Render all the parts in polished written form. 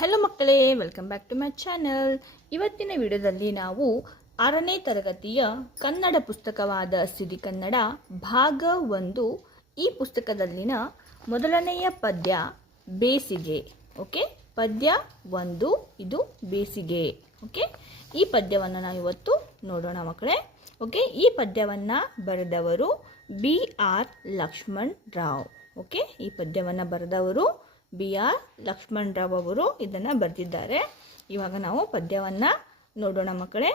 Hello ಮಕ್ಕಳೇ, welcome back to my channel. ಇವತ್ತಿನ ವಿಡಿಯೋದಲ್ಲಿ ನಾವು 6ನೇ ತರಗತಿಯ ಕನ್ನಡ ಪುಸ್ತಕವಾದ ಸಿರಿಕನ್ನಡ ಭಾಗ 1 ಈ ಪುಸ್ತಕದಲ್ಲಿನ ಮೊದಲನೆಯ ಪದ್ಯ ಬೇಸಿಗೆ. ಓಕೆ, ಪದ್ಯ 1 ಇದು ಬೇಸಿಗೆ. ಓಕೆ, ಈ ಪದ್ಯವನ್ನು ನಾವು ಇವತ್ತು ನೋಡೋಣ ಮಕ್ಕಳೇ. ಓಕೆ, ಈ ಪದ್ಯವನ್ನು ಬರೆದವರು BR ಲಕ್ಷ್ಮಣ್ ರಾವ್. ಓಕೆ, ಈ ಪದ್ಯವನ್ನು ಬರೆದವರು BR ಲಕ್ಷ್ಮಣ್ ರಾವ್ ಅವರು ಇದನ್ನು ಬರೆದಿದ್ದಾರೆ. ಇವಾಗ ನಾವು ಪದ್ಯವನ್ನು ನೋಡೋಣ ಮಕ್ಕಳೇ.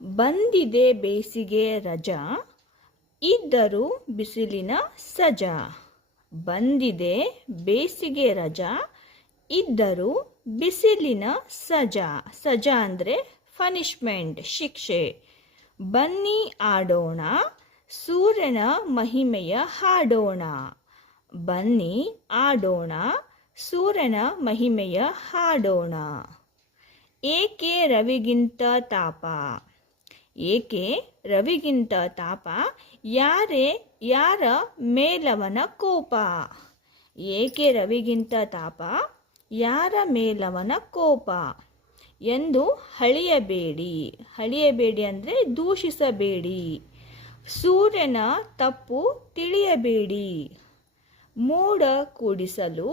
ಬಂದಿದೆ ಬೇಸಿಗೆ ರಜಾ, ಇದ್ದರೂ ಬಿಸಿಲಿನ ಸಜಾ. ಬಂದಿದೆ ಬೇಸಿಗೆ ರಜಾ, ಇದ್ದರೂ ಬಿಸಿಲಿನ ಸಜಾ. ಸಜಾ ಅಂದರೆ ಪನಿಷ್ಮೆಂಟ್, ಶಿಕ್ಷೆ. ಬನ್ನಿ ಆಡೋಣ, ಸೂರ್ಯನ ಮಹಿಮೆಯ ಹಾಡೋಣ. ಬನ್ನಿ ಆಡೋಣ, ಸೂರ್ಯನ ಮಹಿಮೆಯ ಹಾಡೋಣ. ಏಕೆ ರವಿಗಿಂತ ತಾಪ, ಏಕೆ ರವಿಗಿಂತ ತಾಪ, ಯಾರ ಮೇಲವನ ಕೋಪ. ಏಕೆ ರವಿಗಿಂತ ತಾಪ, ಯಾರ ಮೇಲವನ ಕೋಪ ಎಂದು ಹಳಿಯಬೇಡಿ. ಹಳಿಯಬೇಡಿ ಅಂದರೆ ದೂಷಿಸಬೇಡಿ. ಸೂರ್ಯನ ತಪ್ಪು ತಿಳಿಯಬೇಡಿ. ಮೋಡ ಕೂಡಿಸಲು,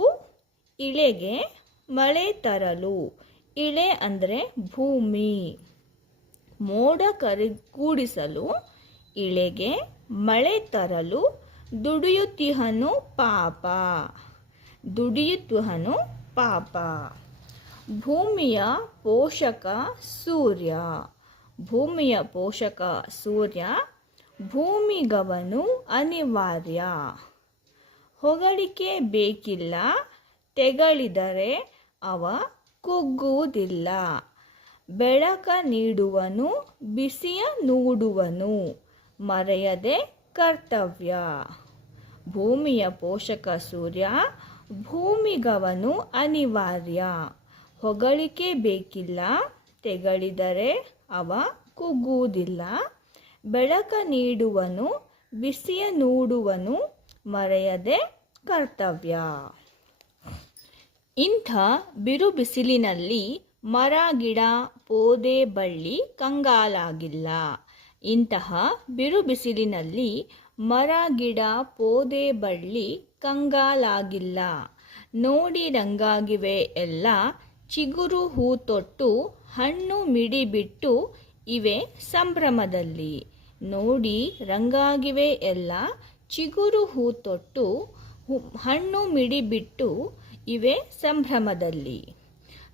ಇಳೆಗೆ ಮಳೆ ತರಲು. ಇಳೆ ಅಂದರೆ ಭೂಮಿ. ಮೋಡ ಕೂಡಿಸಲು, ಇಳೆಗೆ ಮಳೆ ತರಲು. ದುಡಿಯುತ್ತಿಹನು ಪಾಪ, ದುಡಿಯುತ್ತಿಹನು ಪಾಪ. ಭೂಮಿಯ ಪೋಷಕ ಸೂರ್ಯ, ಭೂಮಿಯ ಪೋಷಕ ಸೂರ್ಯ. ಭೂಮಿಗವನು ಅನಿವಾರ್ಯ. ಹೊಗಳಿಕೆ ಬೇಕಿಲ್ಲ, ತೆಗಳಿದರೆ ಅವ ಕುಗ್ಗುವುದಿಲ್ಲ. ಬೆಳಕ ನೀಡುವನು, ಬಿಸಿಯ ನೂಡುವನು. ಮರೆಯದೆ ಕರ್ತವ್ಯ. ಭೂಮಿಯ ಪೋಷಕ ಸೂರ್ಯ, ಭೂಮಿಗವನು ಅನಿವಾರ್ಯ. ಹೊಗಳಿಕೆ ಬೇಕಿಲ್ಲ, ತೆಗಳಿದರೆ ಅವ ಕುಗ್ಗುವುದಿಲ್ಲ. ಬೆಳಕ ನೀಡುವನು, ಬಿಸಿಯ ನೂಡುವನು. ಮರೆಯದೆ ಕರ್ತವ್ಯ. ಇಂಥ ಬಿರು ಬಿಸಿಲಿನಲ್ಲಿ ಮರ ಗಿಡ ಪೋದೆ ಬಳ್ಳಿ ಕಂಗಾಲಾಗಿಲ್ಲ. ಇಂತಹ ಬಿರು ಬಿಸಿಲಿನಲ್ಲಿ ಮರ ಗಿಡ ಪೋದೆ ಬಳ್ಳಿ ಕಂಗಾಲಾಗಿಲ್ಲ. ನೋಡಿ ರಂಗಾಗಿವೆ ಎಲ್ಲ, ಚಿಗುರು ಹೂ ತೊಟ್ಟು ಹಣ್ಣು ಮಿಡಿ ಬಿಟ್ಟು ಇವೆ ಸಂಭ್ರಮದಲ್ಲಿ. ನೋಡಿ ರಂಗಾಗಿವೆ ಎಲ್ಲ, ಚಿಗುರು ಹೂ ತೊಟ್ಟು ಹಣ್ಣು ಮಿಡಿ ಬಿಟ್ಟು ಇವೆ ಸಂಭ್ರಮದಲ್ಲಿ.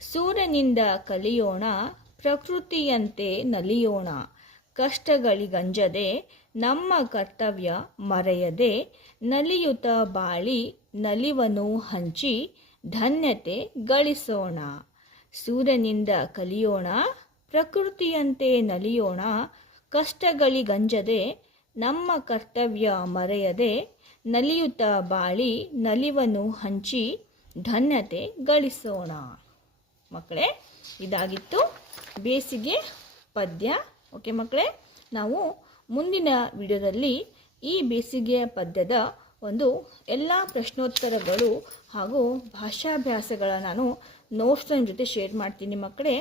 ಸೂರ್ಯನಿಂದ ಕಲಿಯೋಣ, ಪ್ರಕೃತಿಯಂತೆ ನಲಿಯೋಣ. ಕಷ್ಟಗಳಿಗಂಜದೆ ನಮ್ಮ ಕರ್ತವ್ಯ ಮರೆಯದೆ. ನಲಿಯುತ್ತ ಬಾಳಿ ನಲಿವನು ಹಂಚಿ, ಧನ್ಯತೆ ಗಳಿಸೋಣ. ಸೂರ್ಯನಿಂದ ಕಲಿಯೋಣ, ಪ್ರಕೃತಿಯಂತೆ ನಲಿಯೋಣ. ಕಷ್ಟಗಳಿಗಂಜದೆ ನಮ್ಮ ಕರ್ತವ್ಯ ಮರೆಯದೆ. ನಲಿಯುತ್ತ ಬಾಳಿ ನಲಿವನು ಹಂಚಿ, ಧನ್ಯತೆ ಗಳಿಸೋಣ. ಮಕ್ಕಳೇ, ಇದಾಗಿತ್ತು ಬೇಸಿಗೆ ಪದ್ಯ. ಓಕೆ ಮಕ್ಕಳೇ, ನಾವು ಮುಂದಿನ ವಿಡಿಯೋದಲ್ಲಿ ಈ ಬೇಸಿಗೆ ಪದ್ಯದ ಎಲ್ಲ ಪ್ರಶ್ನೋತ್ತರಗಳು ಹಾಗೂ ಭಾಷಾಭ್ಯಾಸಗಳ ನಾನು ನೋಟ್ಸ್ ನಿಮ್ಮ ಜೊತೆ ಶೇರ್ ಮಾಡ್ತೀನಿ ಮಕ್ಕಳೇ.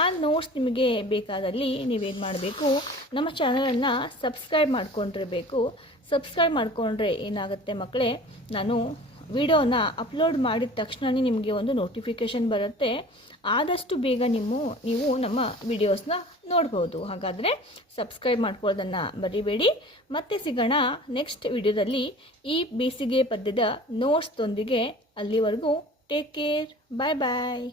ಆ ನೋಟ್ಸ್ ನಿಮಗೆ ಬೇಕಾದಲ್ಲಿ ನೀವೇನು ಮಾಡಬೇಕು, ನಮ್ಮ ಚಾನಲನ್ನು ಸಬ್ಸ್ಕ್ರೈಬ್ ಮಾಡ್ಕೊಂಡಿರಬೇಕು. ಸಬ್ಸ್ಕ್ರೈಬ್ ಮಾಡಿಕೊಂಡ್ರೆ ಏನಾಗುತ್ತೆ ಮಕ್ಕಳೇ, ನಾನು ವಿಡಿಯೋನ ಅಪ್ಲೋಡ್ ಮಾಡಿದ ತಕ್ಷಣ ನಿಮಗೆ ಒಂದು ನೋಟಿಫಿಕೇಷನ್ ಬರುತ್ತೆ. ಆದಷ್ಟು ಬೇಗ ನೀವು ನಮ್ಮ ವಿಡಿಯೋಸ್ನ ನೋಡ್ಬೋದು. ಹಾಗಾದರೆ ಸಬ್ಸ್ಕ್ರೈಬ್ ಮಾಡ್ಕೊಳ್ಳೋದನ್ನು ಮರಿಬೇಡಿ. ಮತ್ತೆ ಸಿಗೋಣ ನೆಕ್ಸ್ಟ್ ವಿಡಿಯೋದಲ್ಲಿ ಈ ಬೇಸಿಗೆ ಪದ್ಯದ ನೋಟ್ಸ್ದೊಂದಿಗೆ. ಅಲ್ಲಿವರೆಗೂ ಟೇಕ್ ಕೇರ್, ಬಾಯ್ ಬಾಯ್.